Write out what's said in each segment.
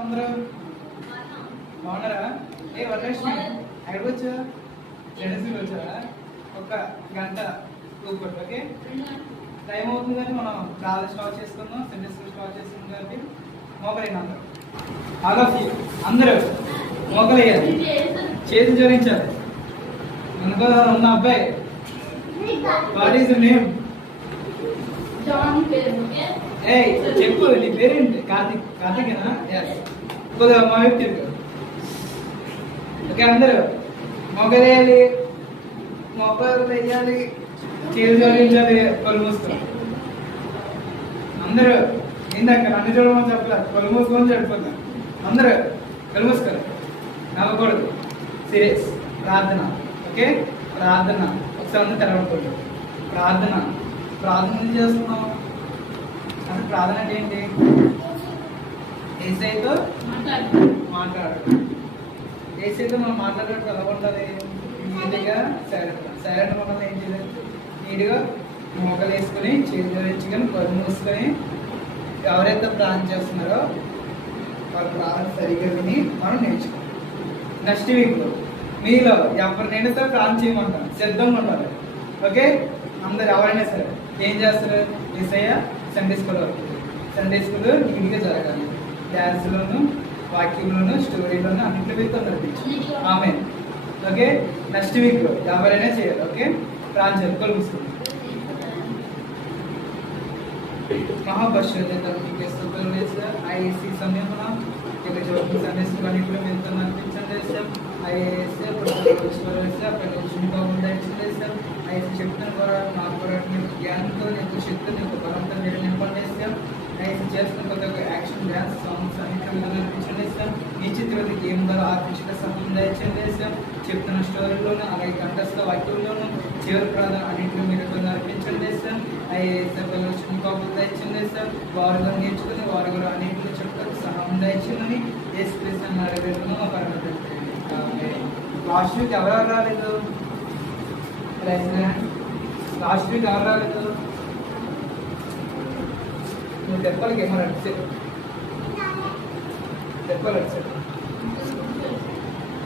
అందరూ బాగున్నారా? ఏ వరలక్ష్మి ఎక్కడికి వచ్చా? జెండస్కి వచ్చారా? ఒక గంట కూర్చోండి. ఓకే, టైం అవుతుంది కానీ మనం కాలేజ్ స్టార్ట్ చేసుకుందాం. సెంటెన్స్ స్టార్ట్ చేసుకుందాం కాబట్టి మోకలేండి అందరూ. ఆల్ ఆఫ్ యూ అందరూ మోకలేయాలి, చేతులు జోడించాలి. వెనుక ఉన్న అబ్బాయి వాట్ ఈస్ నేమ్? ఏ చెప్పు, నీ పేరేంటి? కార్తిక్. కార్తికేనా? కొద్దిగా మా వైపు తిరుగు. ఓకే, అందరూ మొగలేయాలి, మొక్కలు వేయాలి, చేతులు జోడించాలి, కళ్ళు మూసుకో. అందరూ ఇందాక నన్ను చూడమని చెప్పలేదు, కళ్ళు మూసుకొని చెడిపోతారు. అందరూ కళ్ళు మూసుకోరు, నవ్వకూడదు. సీరియస్ ప్రార్థన. ఓకే, ప్రార్థన. ఒకసారి అందరూ తెరవకూడదు. ప్రార్థన. ప్రార్థన ఏం చేస్తున్నాం? అసలు ప్రార్థన అంటే ఏంటి? ఏసైతో మాట్లాడు. ఏసైతో మనం మాట్లాడేటప్పుడు ఎలా ఉండాలి? నీట్గా సైలెంట్ ఉండాలి. ఏం చేయాలి? నీట్గా మోకలు వేసుకొని చేతులు వేసుకొని కళ్ళు మూసుకొని ఎవరైతే ప్రార్థన చేస్తున్నారో వాళ్ళ ప్రార్థన సరిగ్గా విని మనం నేర్చుకోవాలి. నెక్స్ట్ వీక్లో మీలో ఎవరినైనా సరే ప్రార్థన చేయమంటారు, సిద్ధంగా ఉండాలి. ఓకే, అందరు ఎవరైనా సరే ఏం చేస్తారు? ఏసయ్య సండే స్కూల్ వరకు, సండే స్కూల్ నీట్గా జరగాలి. డ్యాన్స్లోను, వాక్యంలోను, స్టోరీలోను అన్నింటి వీక్తో నడిపించాలి. ఆమె ఓకే, నెక్స్ట్ వీక్ ఎవరైనా చేయాలి. ఓకే, ప్రార్థన చెప్పుకోవాలి. ముసుకుంది మహాపరిషుద్ధ తల్లికి స్తుతులు వేశారు. ఐఏసీ సమయంలో ఇక చోటు సండే స్కూల్ అన్నింటిలో ఎంతో నడిపించండి. ఐఏఎస్ఏ అక్కడ వేశారు. ఐఏసీ చెప్తున్న ద్వారా నాకు కూడా జ్ఞానంతో నీకు శక్తిని యొక్క బలంతో మీరు నింపండిస్తాం. ఐఏసీ చేస్తున్న కొత్త యాక్షన్ డ్యాన్స్ సాంగ్స్ అన్నింటిలో నడిపించండిస్తాం. నీ చిత్రాలకి ఏం ద్వారా ఆర్పించిన సమయం దయచేస్తాం. చెప్తున్న స్టోరీలోను అలాగే కంటెస్ట్ వాక్యంలోను చివరి ప్రార్థన అన్నింటిలో మీరు నడిపించండిస్తాం. ఐఏఎస్ కోపం దయచేస్తాం. వారుగా నేర్చుకుని వారు కూడా అన్నింటిలో చెప్తారు సహాయం దయచేయమని యేసుక్రీస్తు అడగడం మా పరమ. లాస్ట్ వీక్ ఎవరెవరు రాలేదు? లాస్ట్ వీక్ ఎవరు రాలేదు? నువ్వు తెప్పలకి ఏమో అడిచారు, తెప్పలు అడిచారు.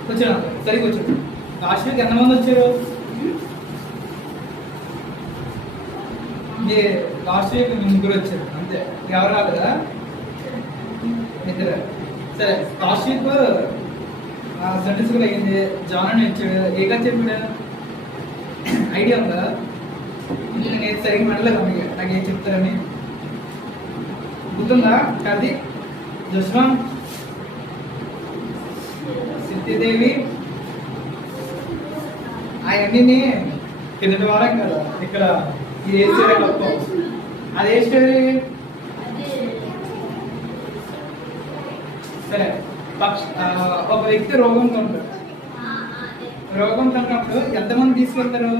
వచ్చాను సరిగ్గా వచ్చాడు. లాస్ట్ వీక్ ఎంతమంది వచ్చారు? లాస్ట్ వీక్ ముగ్గురు వచ్చారు అంతే. ఎవరు రాలేదా? ఇద్దరు. సరే, లాస్ట్ వీక్ సండే స్కూల్ అయ్యింది. జాన్ అని వచ్చాడు. ఏగా చెప్పాడు? ఐడియా ఉందా? నేను సరిగ్గా మనలేదు అమ్మ, నాకు ఏం చెప్తారని గుర్తుందా? కార్తీక్, జస్వాన్, సిద్ధిదేవి అవన్నీ కిందటి వారం కదా ఇక్కడ ఇది ఏ స్టోరీ మొత్తం. అది ఏ స్టోరీ? సరే, ఒక వ్యక్తి రోగంతో ఉంటాడు. రోగంతో ఉన్నప్పుడు ఎంతమంది తీసుకెళ్తారు?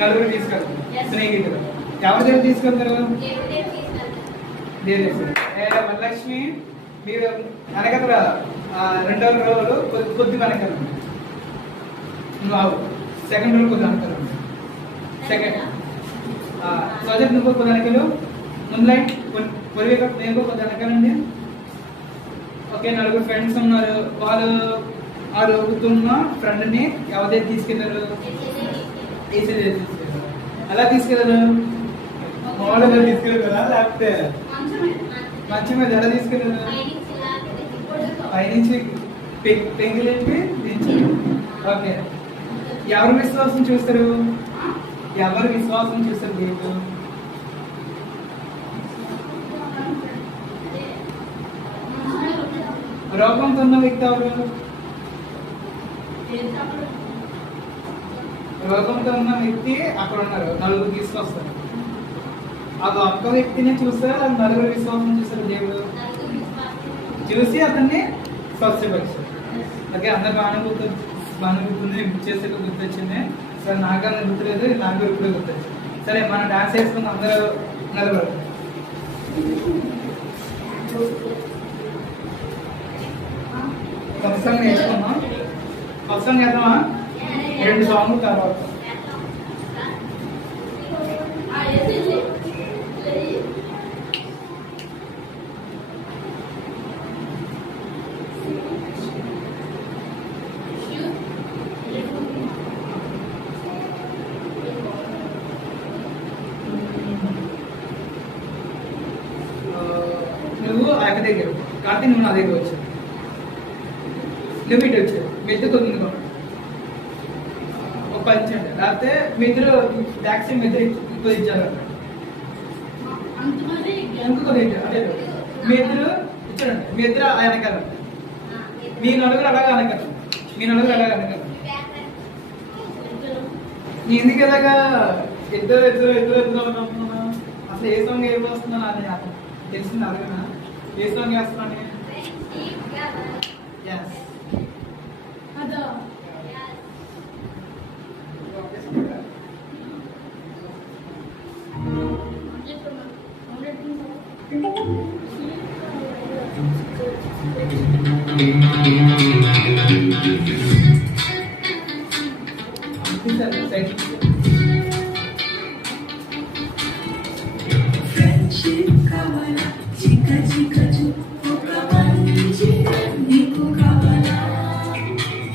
నలుగురు తీసుకెళ్తారు. స్నేహితులు ఎవరి దగ్గర తీసుకెళ్తారు? వరలక్ష్మి మీరు వెనకర రెండవ రోజులు కొద్ది వెనకాల, నువ్వు సెకండ్ రోజు కొద్ది వెనకాల, సెకండ్ సోదరు నువ్వు కొద్ది వెనకలు, ముందు లైన్ పొరివేక నేను కొద్ది వెనకాలండి. ఓకే, నలుగురు ఫ్రెండ్స్ ఉన్నారు. వాళ్ళు ఆ రోగుతున్న ఫ్రెండ్ని ఎవరైతే తీసుకెళ్ళారు? ఏసీ తీసుకెళ్ళారు. ఎలా తీసుకెళ్ళారు? మోడల్ తీసుకెళ్ళారు కదా, లేకపోతే మంచి మీద ఎలా తీసుకెళ్ళారు? పైనుంచి పెంగిలేపి దించారు. ఓకే, ఎవరు విశ్వాసం చూస్తారు? ఎవరు విశ్వాసం చూస్తారు? మీకు రోగంతో ఉన్న వ్యక్తి ఎవరు? రోగంతో ఉన్న వ్యక్తి అక్కడ ఉన్నారు. నలుగురు తీసుకొస్తారు. అది ఒక్క వ్యక్తిని చూస్తారు, అది నలుగురు విశ్వాసం చూస్తారు. దేవుడు చూసి అతన్ని స్వచ్ఛపరిచారు. ఓకే, అందరు బాగానే గుర్తుంది. చేసే గుర్తొచ్చింది. సరే, నాకన్నా గుర్తులేదు, నాకు ఇప్పుడు గుర్తొచ్చింది. సరే, మనం డాన్స్ వేసుకుని అందరూ నిలబడరు. కొత్త సాంగ్ నేర్చుకున్నాం. కొత్త సాంగ్ చేద్దామా? 2 సాంగ్లు తర్వాత. దగ్గర కాబట్టి నువ్వు నా దగ్గర వచ్చావు, నువ్వు ఇటు వచ్చావు, మీ ఇద్దరు తొమ్మిది కొన్నాడు ఒక 10 ఇచ్చండి, లేకపోతే మీ ఇద్దరు బ్యాక్ సైడ్ మీ ఇద్దరు ఇంకో ఇచ్చారంట, ఇంకొక ఇచ్చారు అంటే మీ ఇద్దరు ఇచ్చాడండి, మీ ఇద్దరు వెనకాలంట, మీ నలుగురు అలాగా వెనకాల, మీ నలుగురు అలాగా వెనకాల. ఎందుకు ఇలాగా ఇద్దరు ఇద్దరు ఇద్దరు ఇద్దరు అనుకుంటున్నా? అసలు ఏ సాంగ్ ఏం వస్తున్నా అని తెలిసింది అలాగనా? ఏ సాంగ్ వేస్తున్నాను? ఫ్రెండ్షిప్ కావాలా చిక్క చిక్కచు ఒక మంచి నీకు కావాలా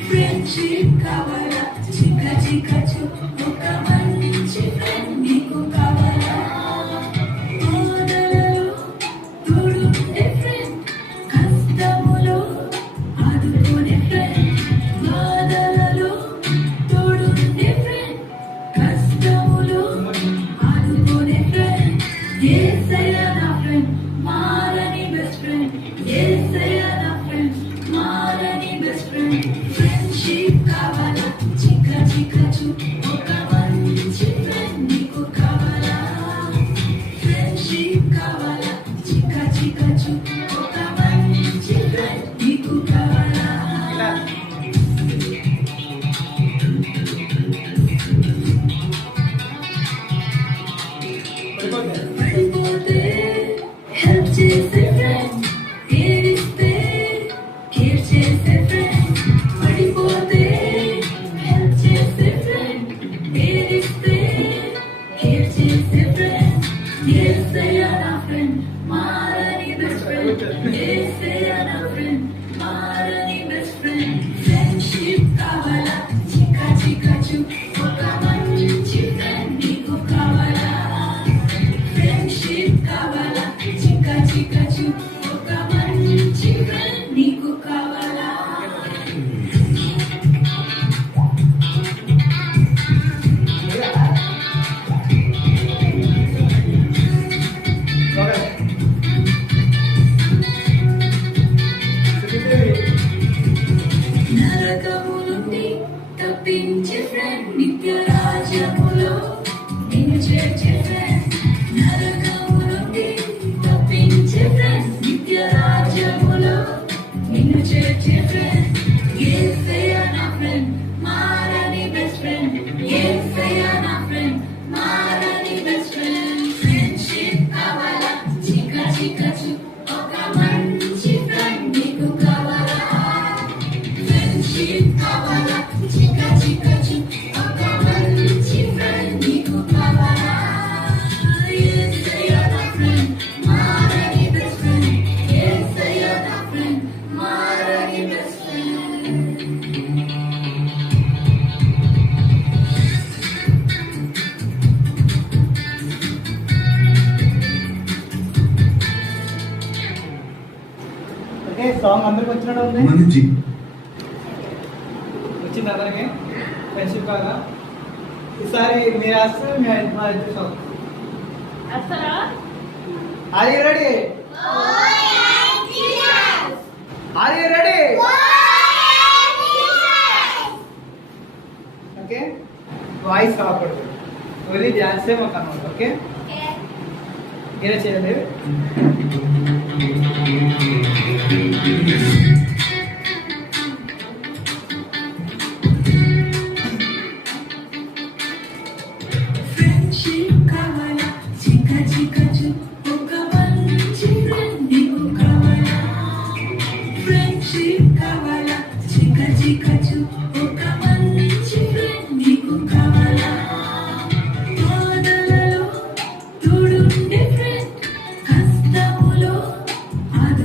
ఫ్రెండ్షిప్ కావాలా చిక్క చిక్కచు ఒక మంచి ఫ్రెండ్ నీకు కావాలా ఓదలలో తోడుండే ఫ్రెండ్ కష్టములో ఆదుకునే ఫ్రెండ్ బాధలలో తోడుండే ఫ్రెండ్ కష్టములో ఆదుకునే ఫ్రెండ్ యేసయ్య నా ఫ్రెండ్ మారని బెస్ట్ ఫ్రెండ్ యేసయ్య నా ఫ్రెండ్ మారని బెస్ట్ ఫ్రెండ్ ఫ్రెండ్షిప్ కావాలా చిక్క చిక్కచు ఒక మంచి ఫ్రెండ్ నీకు కావాలా ఫ్రెండ్షిప్ కావాలా చిక్క చిక్కచు ఒక మంచి ఫ్రెండ్ నీకు కావాలా పడిపోతే హెల్ప్ చేసే ఫ్రెండ్ ఏడిస్తే కేర్ చేసే ఫ్రెండ్ పడిపోతే హెల్ప్ చేసే ఫ్రెండ్ ఏడిస్తే కేర్ చేసే ఫ్రెండ్ యేసయ్య నా ఫ్రెండ్ మారని బెస్ట్ ఫ్రెండ్ యేసయ్య నా ఫ్రెండ్ మారని బెస్ట్ ఫ్రెండ్ ఫ్రెండ్షిప్ కావాలా చిక్క చిక్కచు ఒక మంచి ఫ్రెండ్ నీకు కావాలా ఫ్రెండ్షిప్ కావాలా చిక్క చిక్కచు ఒక మంచి ఫ్రెండ్ నీకు కావాలా నరకము నుండి తప్పించే ఫ్రెండ్ నిత్య రాజ్యములో నిన్ను చేర్చే ఫ్రెండ్ నరకము నుండి తప్పించే ఫ్రెండ్ నిత్య రాజ్యములో నిన్ను చేర్చే ఫ్రెండ్ యేసయ్య నా ఫ్రెండ్ మారని బెస్ట్ ఫ్రెండ్ యేసయ్య నా ఫ్రెండ్ మారని బెస్ట్ ఫ్రెండ్ ఫ్రెండ్షిప్ కావాలా చిక్క చిక్కచు ఒక మంచి ఫ్రెండ్ నీకు కావాలా ఫ్రెండ్షిప్ కావాలా చిక్క చిక్కచు ఒక మంచి ఫ్రెండ్ నీకు కావాలా యేసయ్య నా ఫ్రెండ్ మారని బెస్ట్ ఫ్రెండ్ యేసయ్య నా ఫ్రెండ్ మారని బెస్ట్ ఫ్రెండ్ ఓకే, సాంగ్ అందరికి వచ్చినట్టు ఉంది. మనిషి వచ్చింది అందరికి ఫ్రెండ్షిప్ కాగా. ఈసారి మీరు వేస్తే మా ఇద్దరు song. Are you ready? Are you ready? Okay, voice కాకూడదు, ఓన్లీ డాన్సే మాకు అన్నమాట. ఓకే, మీరే చేయండి. ఫ్రెండ్షిప్ కావాలా చిక్క చిక్కచు ఒక మంచి ఫ్రెండ్ నీకు కావాలా ఫ్రెండ్షిప్ కావాలా చిక్క చిక్కచు ఒక మంచి ఫ్రెండ్ నీకు కావాలా బాధలలో తోడుండే ఫ్రెండ్ కష్టములో ఆదు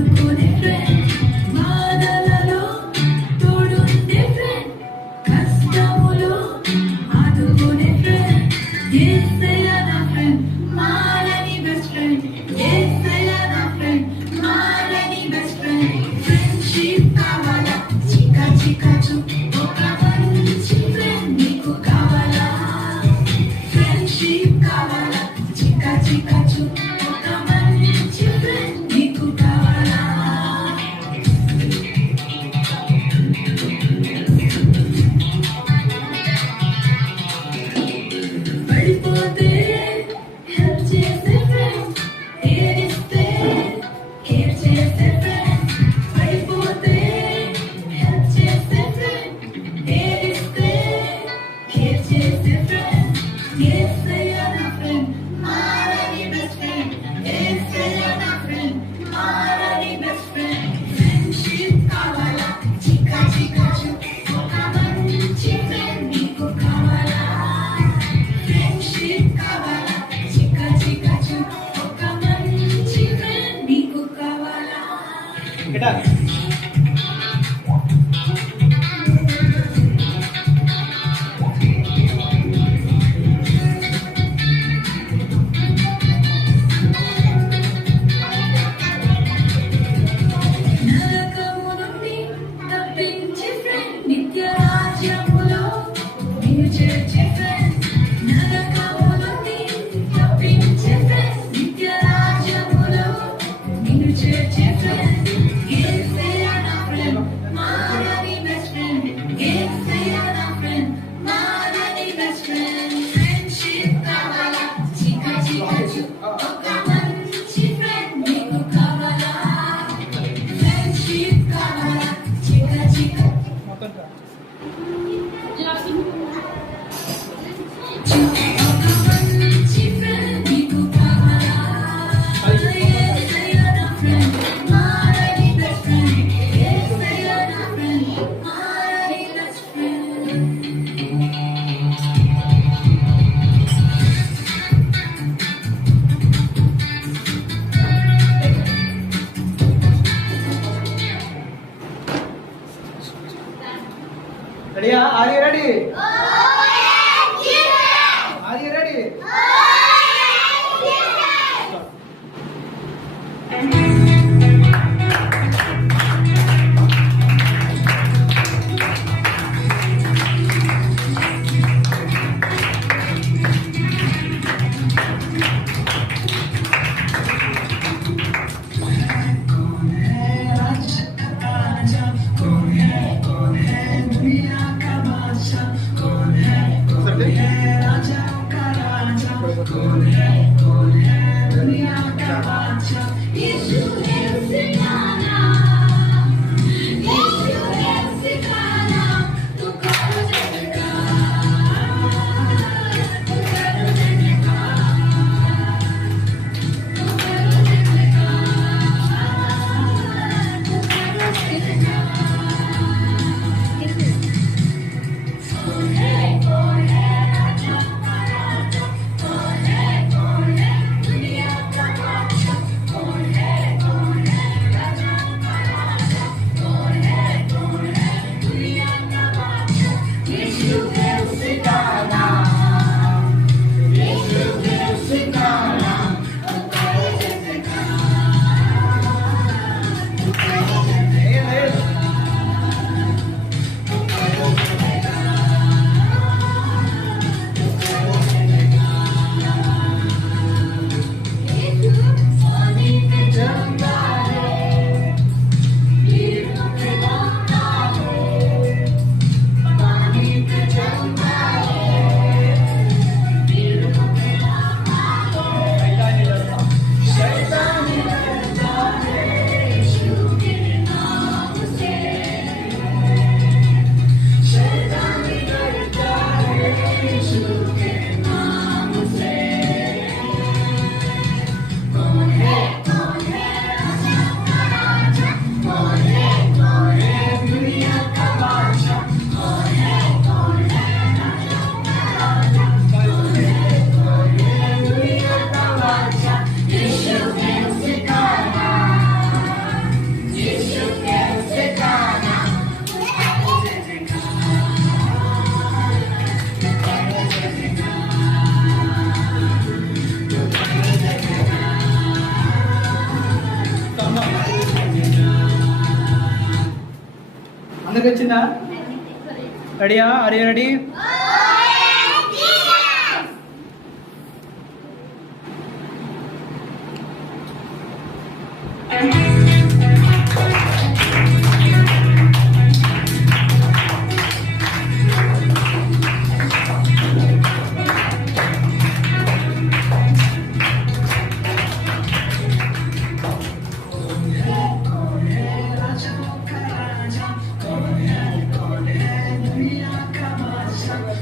గిటార్ నరకము నుండి తప్పించే ఫ్రెండ్ నిత్య రాజ్యములో నిన్ను చేర్చే ఫ్రెండ్ నరకము నుండి తప్పించే ఫ్రెండ్ నిత్య రాజ్యములో నిన్ను చేర్చే ఫ్రెండ్ యేసయ్య నా ఫ్రెండ్ మారని బెస్ట్ ఫ్రెండ్ యేసయ్య నా ఫ్రెండ్ మారని బెస్ట్ ఫ్రెండ్ ఫ్రెండ్షిప్ కావాలా చిక్క చిక్క ఒక మంచి ఫ్రెండ్ నీకు కావాలా ఫ్రెండ్షిప్ కావాలా చిక్క చిక్క మొత్తం రా. ఒక మంచి ఫ్రెండ్ నీకు కావాలా యేసయ్య నా ఫ్రెండ్ మారని బెస్ట్ ఫ్రెండ్ యేసయ్య నా ఫ్రెండ్ మారని బెస్ట్ ఫ్రెండ్ రెడీయా are you ready are you ready Yeshu है सिखाना यीशु है सिखाना तू करो जगना तू करो जगना तू करो जगना तू करो जगना कौन है राजा कौन है दुनिया का बादशाह कौन है राजा का राजा कौन है दुनिया का बादशाह यीशु है सिखाना यीशु है सिखाना तू करो जगना तू करो जगना पानी पे चलता है वीर पे गाता है पानी पे चलता है वीर पे गाता है शैतान डरता है यीशु के नाम से शैतान डरता है यीशु के नाम से कौन है राजा का राजा कौन है दुनिया का बादशाह कौन है राजा का राजा कौन है दुनिया का बादशाह यीशु है सिखाना यीशु है सिखाना అందరికి వచ్చిందా రెడీయా ఆర్ యు రెడీ दुनिया का बादशाह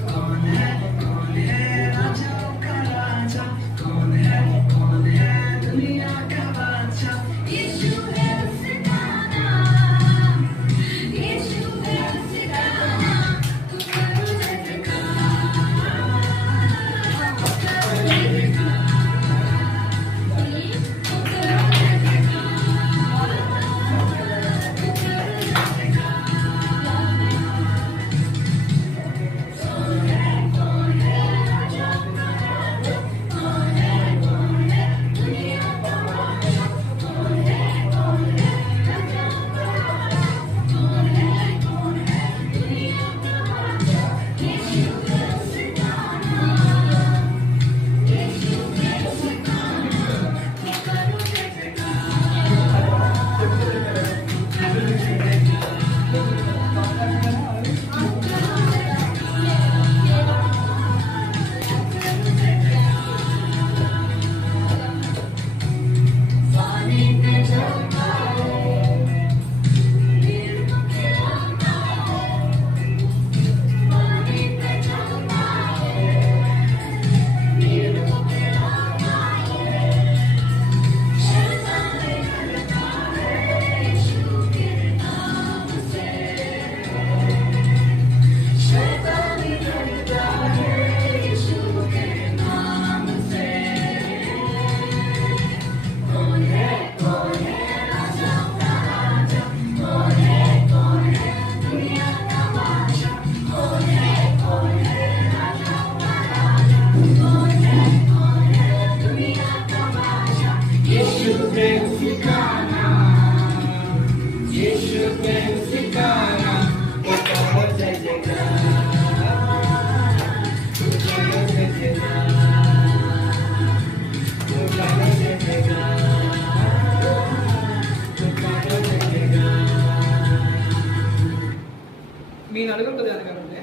మీ నలుగురు కొద్దిగా అనగలండి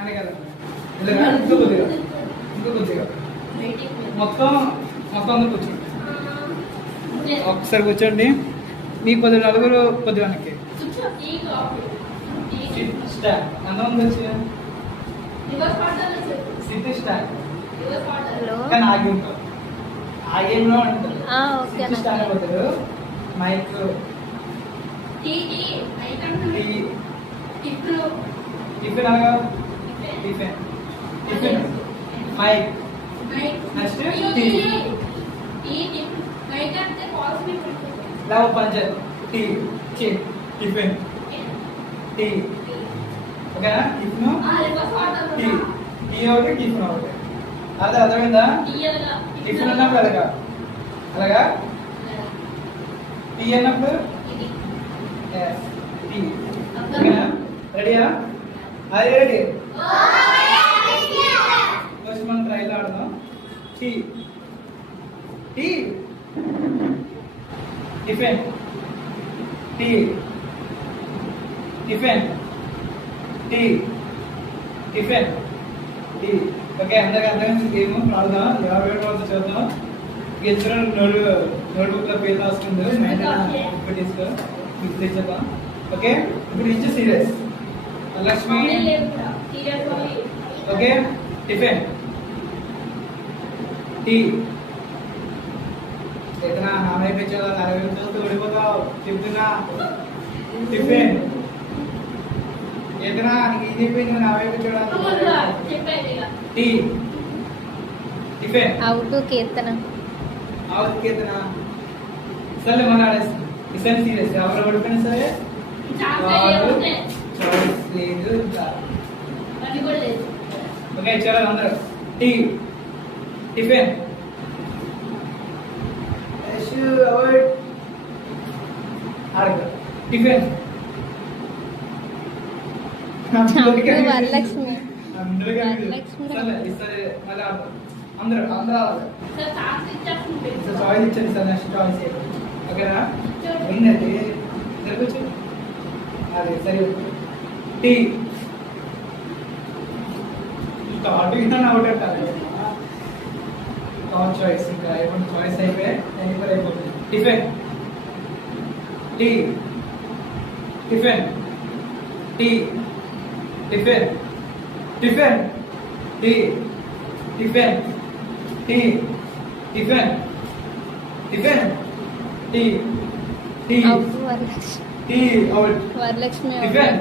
అనగలండి ఇలాగా ఇంకో కొద్దిగా మొత్తం అందరూ కూర్చోండి ఒకసారి కూర్చోండి మీ కొద్ది నలుగురు కొద్ది వెనక్కి స్టాండ్ అందరం వచ్చి సిటీ స్టాండ్ కానీ ఆగి ఉంటారు ఆగేంలో ఉంటారు సిటీ స్టాండ్ అయిపోతారు మైక్ టిఫిన్ అనగా టిఫిన్ మైక్ నెక్స్ట్ లేవ పంచాయత్ టీ టిఫిన్ టీ ఓకేనా టిఫిన్ టీ టీ ఒకటి టిఫిన్ ఒకటి అర్థమైందా టిఫిన్ అన్నప్పుడు అలాగా టీ అన్నప్పుడు టీ ఓకేనా రెడీయా అది రెడీ ఫస్ట్ మనం ట్రైల్ ఆడదాం tea tea tiffin tea tiffin tea tiffin tea okay అందరికి అర్థమైంది గేమ్ ఆడదాం ఎవరు వాళ్ళు చూద్దాం గెలిచిన నోట్బుక్ లో పేరు రాసుకుంది మైండ్ తీసుకో మీకు తెచ్చేద్దాం ఓకే ఇప్పుడు ఇచ్చే serious Lakshmi okay tiffin tea ఇతనా నామే పెంచాలా 40 నిమిషాలతో ఓడిపోతావు చెప్తున్నా టిఫిన్ ఇతనా నీకు ఇది అయిపోయింది నామే పెంచడా టీ టిఫిన్ అవుట్ కీర్తన సరే మన ఇసన్ సీరియస్ ఎవరు ఓడిపోయినా సరే చాయిస్ లేదు ఓకే చలో అందరూ టీ టిఫిన్ టిఫిన్ వరలక్ష్మి అందరూ చాయిస్ ఇచ్చండి సార్ నెక్స్ట్ చాయిస్ ఓకేనా ఏంటండి జరగచ్చు అదే సరే టీ ఇంకా అటు ఇతను అవుట్ అంటారు చాయిస్ ఇంకా ఏమన్నా చాయిస్ అయిపోతుంది tiffin tea tiffin tea tiffin tiffin tea tiffin tea tiffin tiffin tea tea tea out Varalakshmi tiffin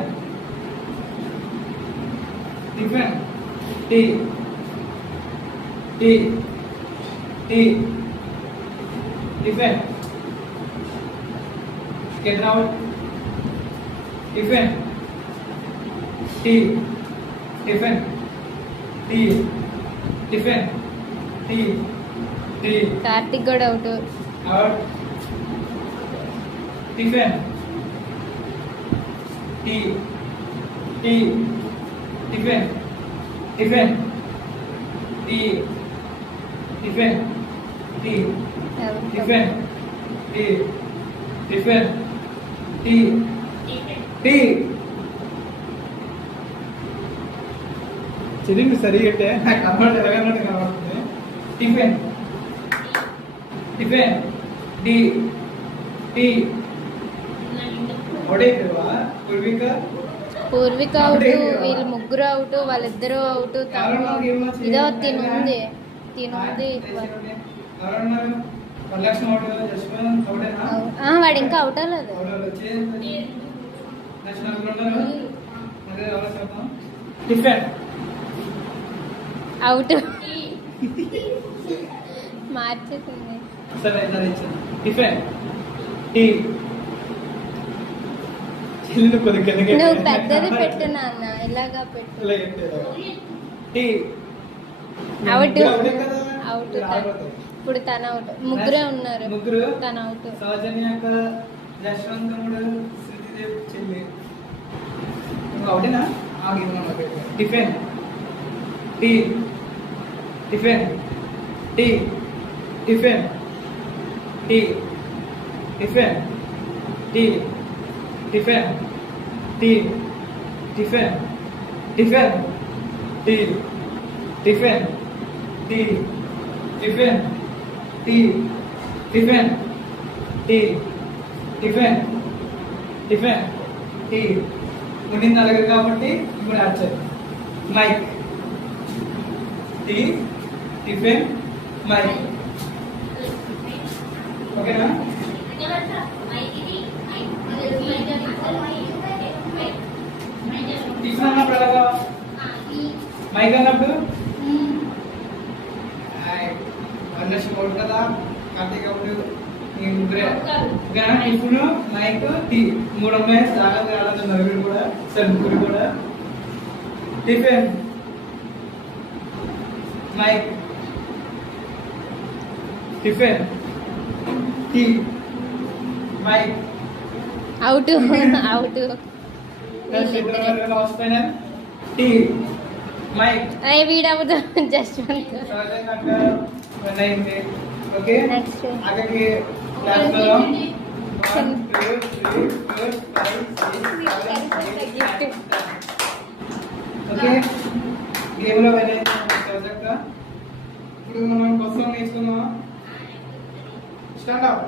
tiffin tea tea tea tiffin कितना out tiffin tea tiffin tea tiffin tea tea Karthik కూడా out out tiffin tea tea tiffin tiffin tea tiffin tea tiffin tea tiffin tea tea చెల్లింది సరిగట్టే నాకు కనబడి ఎలాగన్నట్టు కనబడుతుంది tiffin tiffin tea tea ఒడేవా Purvika out వీళ్ళు ముగ్గురు అవుట్ వాళ్ళిద్దరు అవుట్ ఇదో తినుంది వాడు ఇంకా అవుట్ అవ్వలేదు అవుట్ మార్చేసింది నువ్వు పెద్దది పెట్టు నాన్న ఇలాగా పెట్టు అవుట్ అవుట్ ఇప్పుడు తన అవుట్ ముగ్గురే ఉన్నారు తన అవుట్ సౌజన్య యశ్వంతముడు చెల్లి నువ్వు అవుటేనా tiffin tea tiffin tea tiffin tea tiffin tea tiffin tea tiffin tiffin tea tiffin tea tiffin tea tiffin tea tiffin tiffin tea ఉండింది అలాగే కాబట్టి ఇప్పుడు answer mike tea tiffin mike ఓకేనా టిఫిన్ అన్నప్పుడు ఎలాగా మైక్ అన్నప్పుడు అండర్స్టాండ్ అవుతుంది కదా కార్తీక్ అప్పుడు ఈ ముగ్గురే ఓకేనా టిఫిన్ మైక్ టీ మూడు ఉన్నాయి జాగ్రత్తగా ఆడదు నలుగురు కూడా సరే ముగ్గురు కూడా tiffin mike tiffin tea mike out out వస్తాయి టీ మైక్ వీడవుతూ జస్ట్ అయింది ఓకే నెక్స్ట్ అలాగే క్లాస్ లో 1 2 3 4 5 6 ఓకే గేమ్ లో చదవక ఇప్పుడు మనం క్వశ్చన్ నేర్చుకుందాం స్టార్ట్ అవ్వ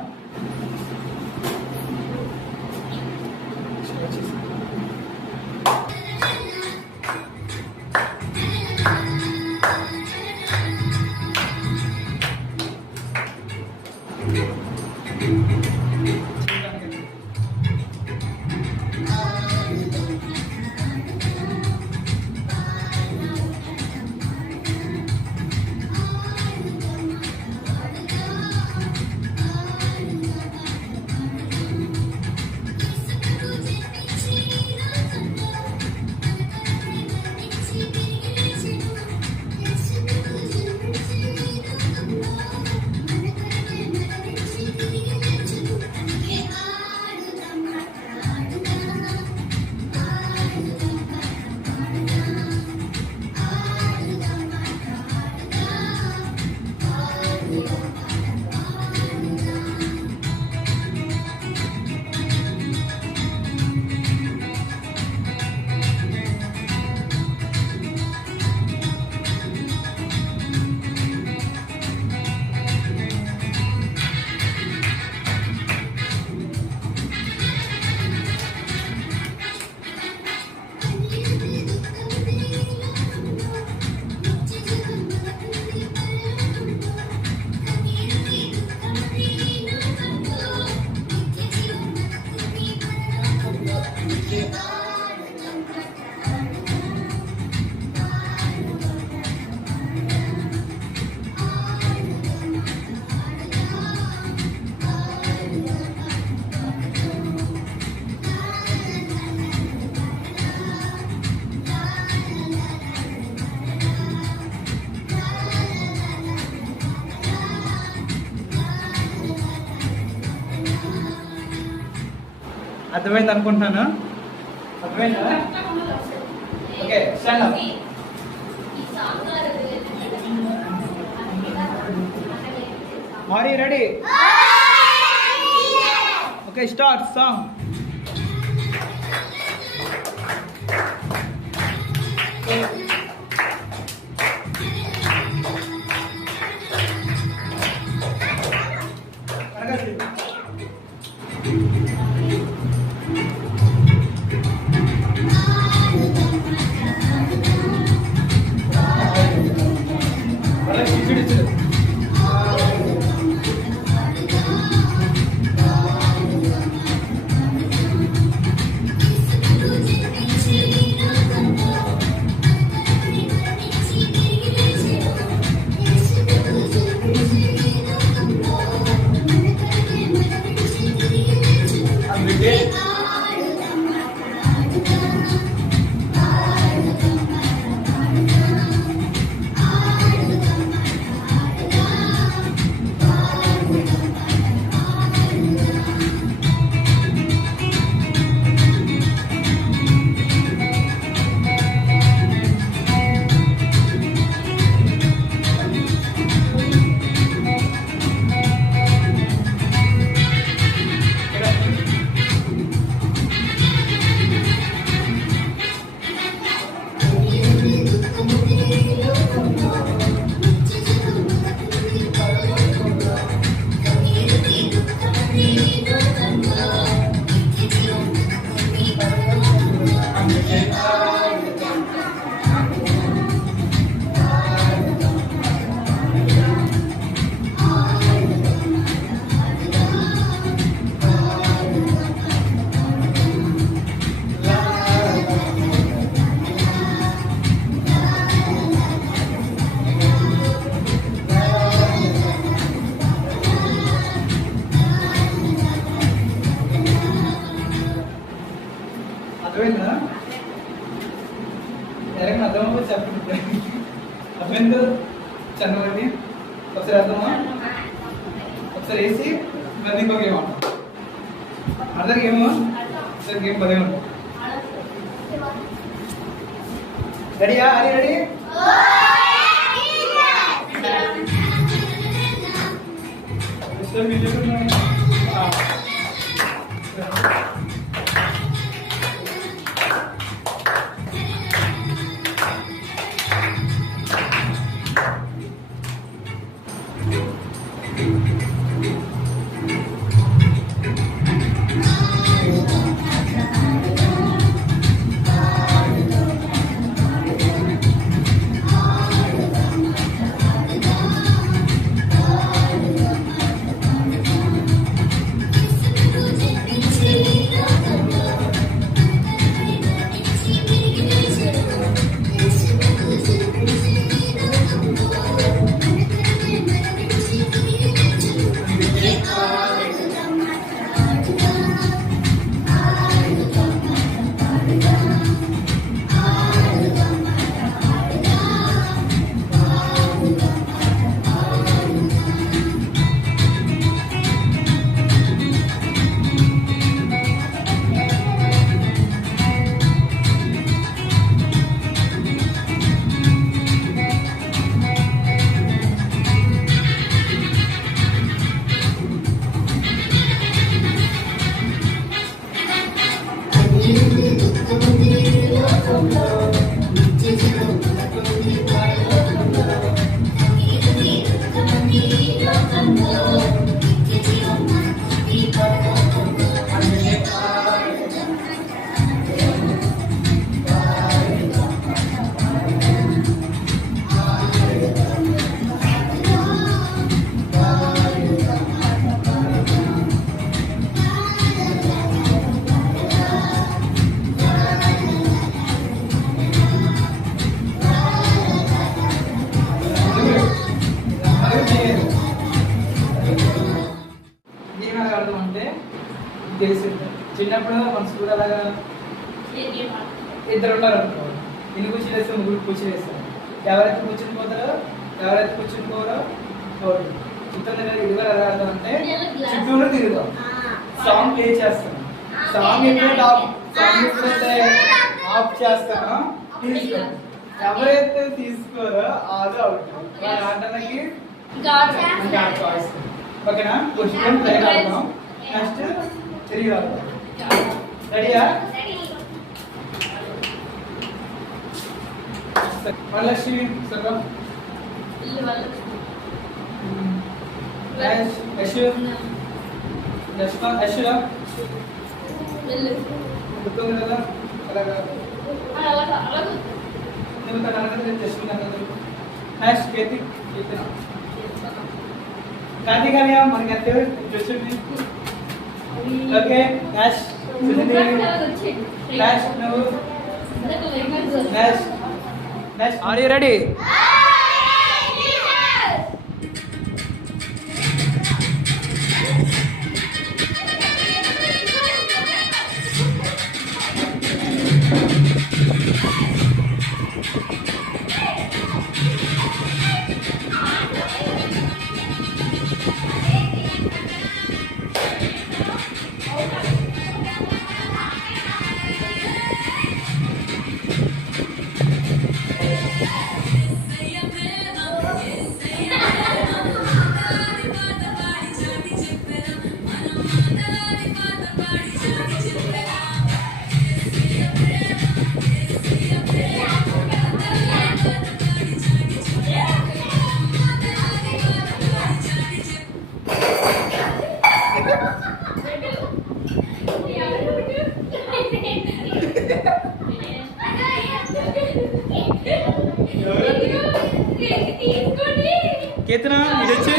అర్థమైంది అనుకుంటున్నాను అర్థమైందా okay stand up or you ready okay start song అర్థమైందా? ఎవరైనా అర్థమో చెప్పండి. అర్థమైందో చంద్రబాబు ఒకసారి అర్థమా? ఒకసారి వేసి మళ్ళీ ఇంకో గేమ్ ఆడతాం. అర్థం గేమ్ సార్ గేమ్ 10 ఉంటాం. రెడీయా? అది రెడీ? చిన్నప్పుడు మన స్కూల్ అలాగా ఇద్దరు ఉన్నారు అనుకో, ఇన్ని కూర్చుని వేస్తాం, ముగ్గురు కూర్చుని వేస్తాం. ఎవరైతే కూర్చుని పోతారో ఎవరైతే కూర్చుని పోరో అవును. చిత్రం ఇదిగా ఎలా ఆడతాం అంటే చుట్టూరు తిరుగుతాం, సాంగ్ ప్లే చేస్తాం. సాంగ్ ఎప్పుడైతే ఆఫ్ చేస్తానో తీసుకో, ఎవరైతే తీసుకోరో అది అవుట్. ఆడటానికి ఓకేనా? కూర్చుని ప్లే ఆడతాం. నెక్స్ట్ తిరిగి ఆడతాం. రెడీయా? వరలక్ష్మి సగం గుర్తుంది కదా? అలాగా నెక్స్ట్ కేతి కార్తీక్ అనియా మనకి ఎంత చూసింది. ఓకే నెక్స్ట్ నెక్స్ట్ నువ్వు next next are you ready? केतना इधर से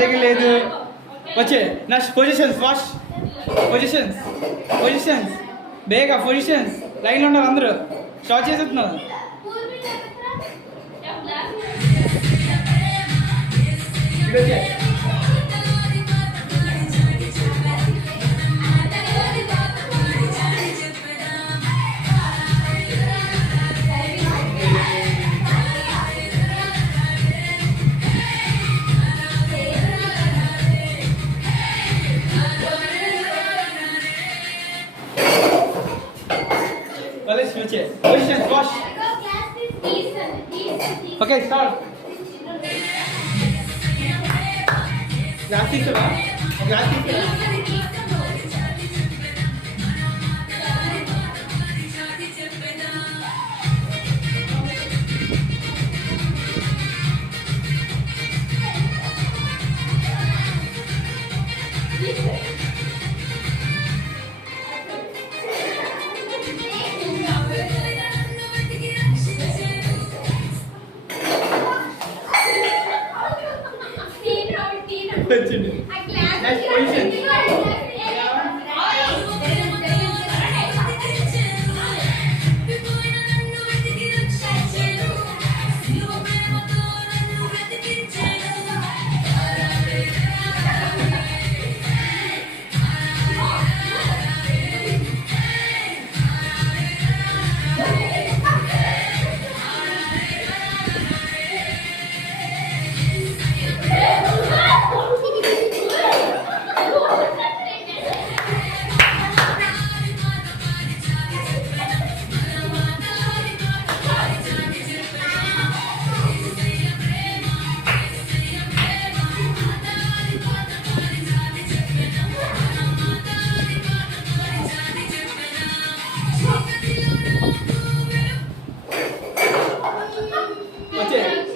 దగ్గర లేదు. వచ్చే next positions wash positions positions బేగా పొజిషన్స్ లైన్లో ఉన్నారు అందరూ స్టార్ట్ చేసేస్తున్నారు. Positions, wash. Okay, start. Glass is glass is వచ్చింది. Next position.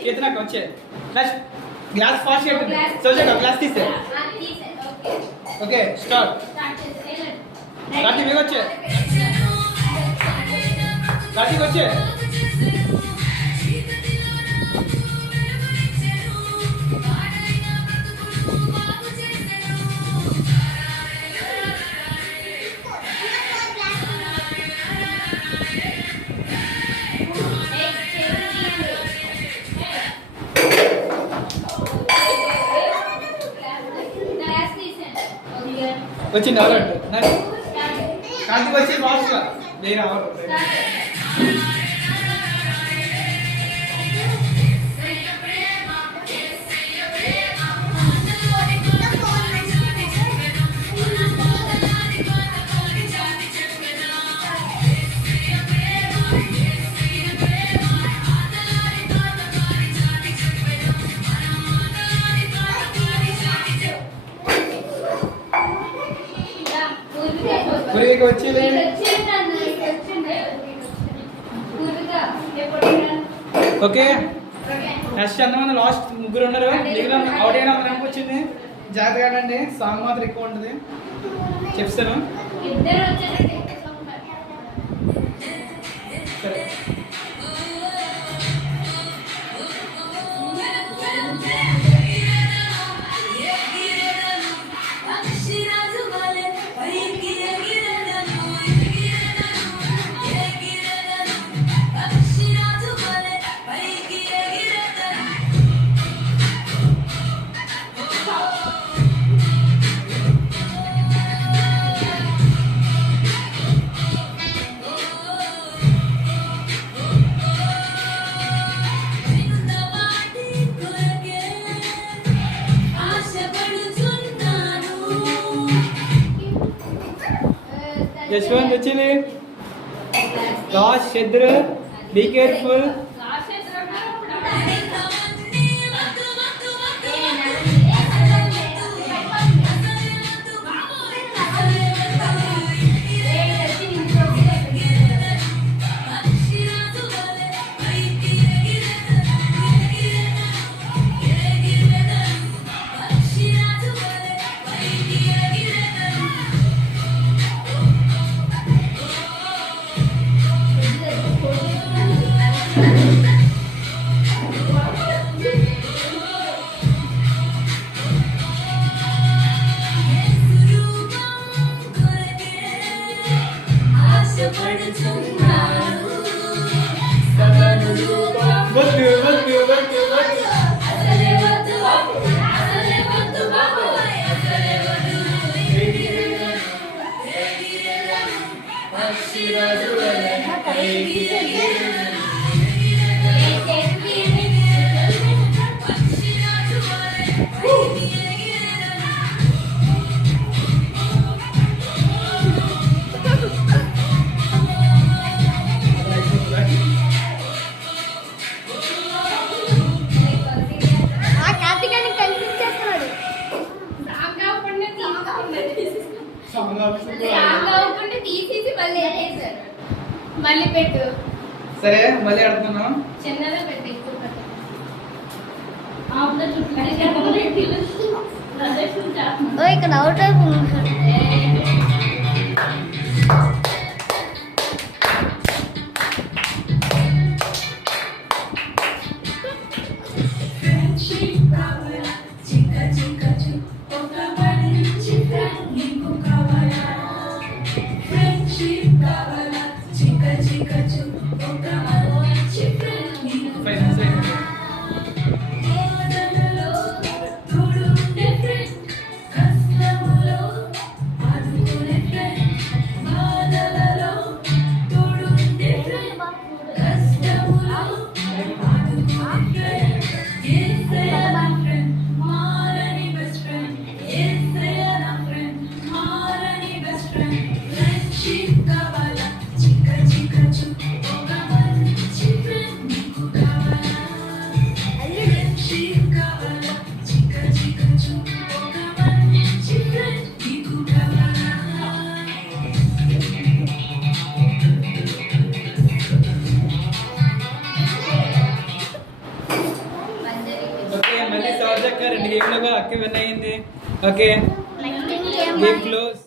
कितना कौन नेक्स्ट ग्लास फास्ट कर सोचेगा ग्लास तीसे ओके स्टार्ट लाठी बेग వచ్చే लाठी వచ్చే వచ్చింది అలర్ట్ కార్తీక్ వచ్చి ఫాస్ట్గా వేరే అవర్ ఓకే నెక్స్ట్ ఎంతమంది లాస్ట్ ముగ్గురు ఉన్నారు మిగిలిన అవుట్ అయినా మనకు వచ్చింది జాగ్రత్తగా ఆడండి సాంగ్ మాత్రం ఎక్కువ ఉంటుంది చెప్తాను సరే यशवंत बच्चे लास्ट क्षेत्र बी केयरफुल Thank you. మళ్ళీ పెట్టు. సరే మళ్ళీ ఆడుతున్నాం. చిన్నదే పెట్టు, ఎక్కువ పెట్టు. ఓ ఇక్కడ అవుట్ ఫ్రెండ్షిప్ కావాలా చిక్క చిక్క ఒక మంచి ఫ్రెండ్ నీకు కావాలా ఫ్రెండ్షిప్ కావాలా చిక్క చిక్క ఒక మంచి ఫ్రెండ్ నీకు ఫైనల్ సైడ్ బాధలలో తోడు ఉండే ఫ్రెండ్ కష్టములో ఆదుకునే ఫ్రెండ్ బాధలలో తోడు ఉండే ఫ్రెండ్ కష్టములో ఆదుకునే ఫ్రెండ్ యేసయ్య నా ఫ్రెండ్ మారని బెస్ట్ ఫ్రెండ్ యేసయ్య నా ఫ్రెండ్ మారని బెస్ట్ ఫ్రెండ్ ఫ్రెండ్షిప్ కావాలా చిక్క చిక్క ఒక మంచి ఫ్రెండ్ నీకు కావాలా ఫ్రెండ్షిప్ కావాలా చిక్క చిక్క ఒక మంచి ఫ్రెండ్ నీకు కావాలా ఓకే మళ్ళీ సౌజక్క 2 గేమ్లుగా అక్క విన్ అయింది. Okay next game close.